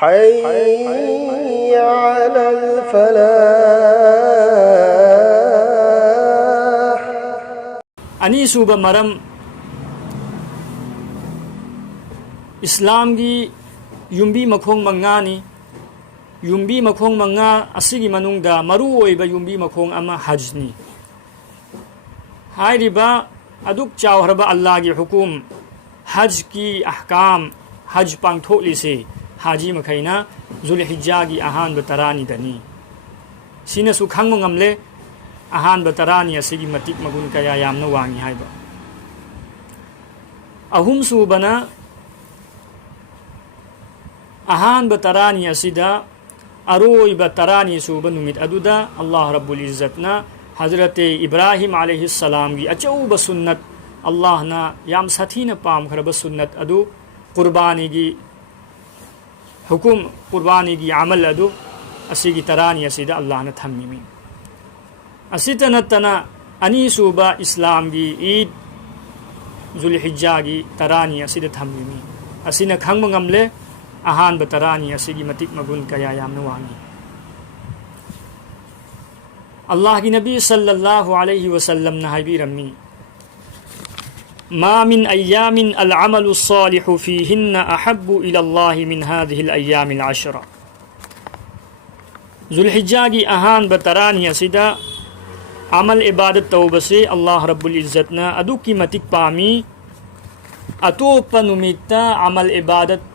حي على الفلاح. أني سوبا مرم إسلامي يمبي مخون مغاني يمبي مخون مغا أسيغي منوندا مرو أويبا يمبي مخون أما حجني هايربا أدوك چاوهربا الله کی حکم حج کی احکام حج پانگتھولی سے حاجی مکھینا ذوالحجہ کی اہان بترانی دنی سینہ سو کھنگ غملے اہان بترانی اسیگی متک مگن کیا یامنا وانگی ہائبا اہم سوبنا اہان بترانی اسیدا اروی بترانی سوبا نمت ادودا اللہ رب العزتنا حضرت ابراہیم علیہ السلام کی اچوب سنت اللہ نا یام ساتھین پام خرب سنت ادو قربانی کی حکم قربانی کی عمل ادو اسی کی ترانی اسیدہ اللہ نا تھمیمی اسی تنتنا انی صوبہ اسلام کی عید ذوالحجہ کی ترانی اسیدہ تھمیمی اسی نا کھنگ منگملے اہان بترانی اسی کی متک مگن کیا یام نوانی اللہ کی نبی صلی اللہ علیہ وسلم نہائی رمی ما من ایام العمل الصالح فیہن احب الى اللہ من هذه الایام العشرہ ذوالحجہ کی اہان بترانی اسیدہ عمل عبادت توبہ سے اللہ رب العزتنا ادو کی متک پامی اتوپا نمیتا عمل عبادت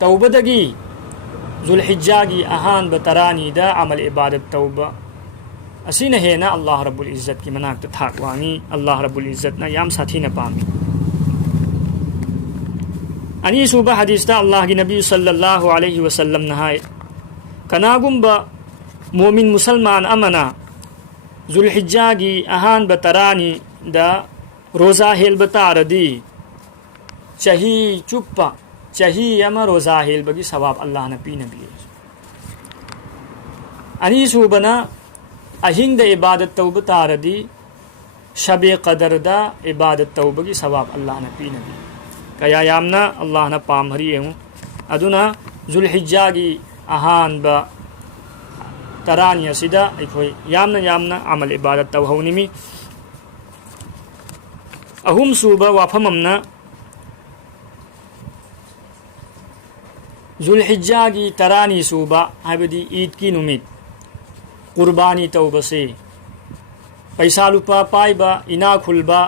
توبہ دگی ذوالحجہ کی اہان بترانی دا عمل عبادت توبہ اسی ہے نا اللہ رب العزت کی مناقت تھاکوانی اللہ رب العزت نا یام ساتھی نہ پامی انی صوبہ حدیث تا اللہ کی نبی صلی اللہ علیہ وسلم نہائے کناگم با مومن مسلمان امنا ذوالحجہ کی اہان بترانی دا روزہ ہیل بتا ردی چہی چپا چہی اما روزہ ہیل بگی ثواب اللہ نبی نبی انی صوبنا اہنگ عبادت توبہ تاردی شب قدر دا عبادت توبہ کی ثواب اللہ نبی نبی کیا یامنا اللہ نا پام ہری ہوں ادنا ذوالحجہ کی اہان با ترانی اسیدہ ایکھوئی یامنا عمل عبادت توہونمی اہم صوبہ وافممنا ذوالحجہ کی ترانی صوبہ حبدی عید کی نمید قربانی توبہ سے پیسہ لپا پائبا انا کھلبا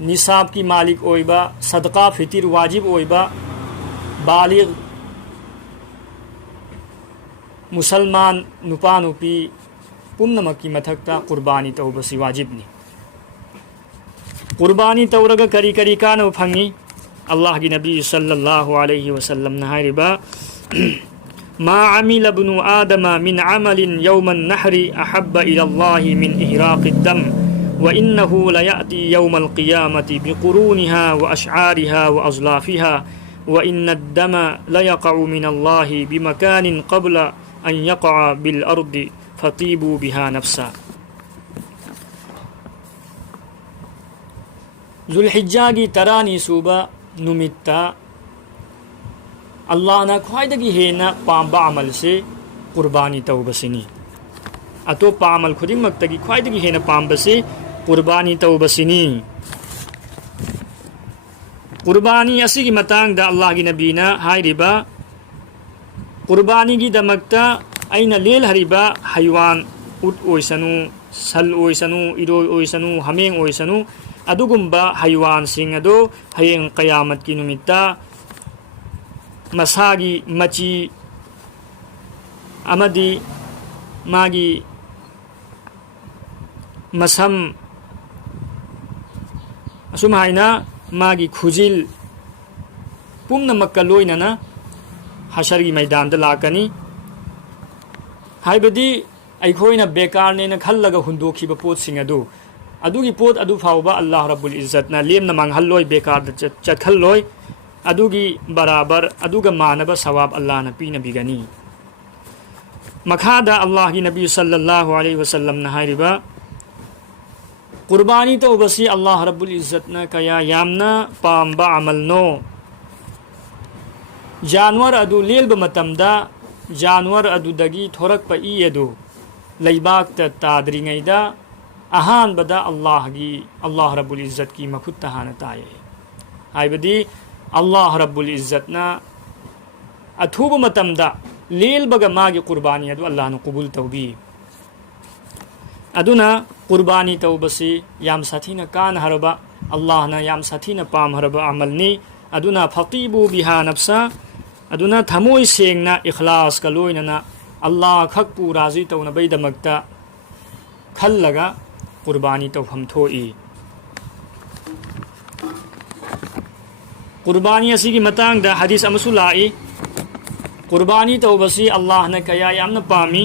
نصاب کی مالک اوئبا صدقہ فطر واجب اوئبا بالغ مسلمان نپا نپی پمنمکی متھکتا قربانی توبہ سے واجب نی قربانی تورگا کری کری کانو پھنگی اللہ کی نبی صلی اللہ علیہ وسلم نہائی ربا ما عمل ابن آدم من عمل يوم النحر أحب إلى الله من إهراق الدم وإنه ليأتي يوم القيامة بقرونها وأشعارها وأظلافها وإن الدم ليقع من الله بمكان قبل أن يقع بالأرض فطيبوا بها نفسا ذوالحجہ کی ترانی صوبہ نمتا اللہ نا خواہدگی ہے نا پامبا عمل سے قربانی توبہ سنی اتو پا عمل خودی مکتگی خواہدگی ہے نا پامبا سے قربانی توبہ سنی قربانی اسی کی متانگ دا اللہ کی نبینا ہائی ربا قربانی کی دمکتا این لیل ہریبا حیوان اٹ اویسنو سل اویسنو ایرو اویسنو ہمیں اویسنو ادو گمبا حیوان سنگ ادو حیین قیامت کی نمتا مساگی مچی امدی ماگی مسم اسمائنا ماگی کھجل پمنا مکہ لوئننا حشر کی میدان دلاکنی ہائی بدی ایکھوئنا بیکارنے نا کھل لگا ہندوکی با پوت سنگ ادو ادو کی پوت ادو فاوبا اللہ رب العزت نا لیم نمانگ حل لوئی بیکار چت کھل لوئی ادو کی برابر ادو کا مانب ثواب اللہ نبی نبی گنی مکھادا اللہ کی نبی صلی اللہ علیہ وسلم نہائی ربا قربانی تو بسی اللہ رب العزت نا کیا یامنا پامبا عمل نو ꯖꯥꯟꯋꯔ ꯑꯗꯨ ꯂꯦꯜꯕ ꯃꯇꯝꯗ ꯖꯥꯟꯋꯔ ꯑꯗꯨꯗꯒꯤ ꯊꯣꯔꯛꯄ ꯏ ꯑꯗꯨ ꯂꯩꯕꯥꯛꯇ ꯇꯥꯗ꯭ꯔꯤꯉꯩꯗ ꯑꯍꯥꯟꯕꯗ ꯑꯜꯂꯥꯍ ꯔബ്ꯕꯨꯜ ꯏꯖꯠꯀꯤ ꯃꯈꯨꯠꯇ ꯍꯥꯟꯅ ꯇꯥꯏ ꯍꯥꯏꯕꯗꯤ ꯑꯜꯂꯥꯍ ꯔബ്ꯕꯨꯜ ꯏꯖꯠꯅ ꯑꯊꯨꯕ ꯃꯇꯝꯗ ꯂꯦꯜꯕꯒ ꯃꯥꯒꯤ ꯀꯨꯔꯕꯥꯅꯤ ꯑꯗꯨ ꯑꯜꯂꯥꯍꯅ ꯀꯕꯨꯜ ꯇꯧꯕꯤ ꯑꯗꯨꯅ ꯀꯨꯔꯕꯥꯅꯤ ꯇꯧꯕꯁꯤ ꯌꯥꯝ ꯁꯥꯊꯤꯅ ꯀꯥꯟꯅꯍꯔꯕ ꯑꯜꯂꯥꯍꯅ ꯌꯥꯝ ꯁꯥꯊꯤꯅ ꯄꯥꯝꯍꯔꯕ ꯑꯃꯜꯅꯤ ꯑꯗꯨꯅ ꯐꯇꯤꯕꯨ ꯕꯤꯍꯥ ꯅꯐꯁꯥ ꯑꯗꯨꯅ ꯊꯃꯣꯏ ꯁꯦꯡꯅ ꯏꯈ꯭ꯂꯥꯁꯀ ꯂꯣꯏꯅꯅ ꯑꯜꯂꯥꯍ ꯈꯛꯄꯨ ꯔꯥꯖꯤ ꯇꯧꯅꯕꯩꯗꯃꯛꯇ ꯈꯜꯂꯒ ꯀꯨꯔꯕꯥꯅꯤ ꯇꯧꯐꯝ ꯊꯣꯛꯏ ꯀꯨꯔꯕꯥꯅꯤ ꯑꯁꯤꯒꯤ ꯃꯇꯥꯡꯗ ꯍꯗꯤꯁ ꯑꯃꯁꯨ ꯂꯥꯛꯏ ꯀꯨꯔꯕꯥꯅꯤ ꯇꯧꯕꯁꯤ ꯑꯜꯂꯥꯍꯅ ꯀꯌꯥ ꯌꯥꯝꯅ ꯄꯥꯝꯃꯤ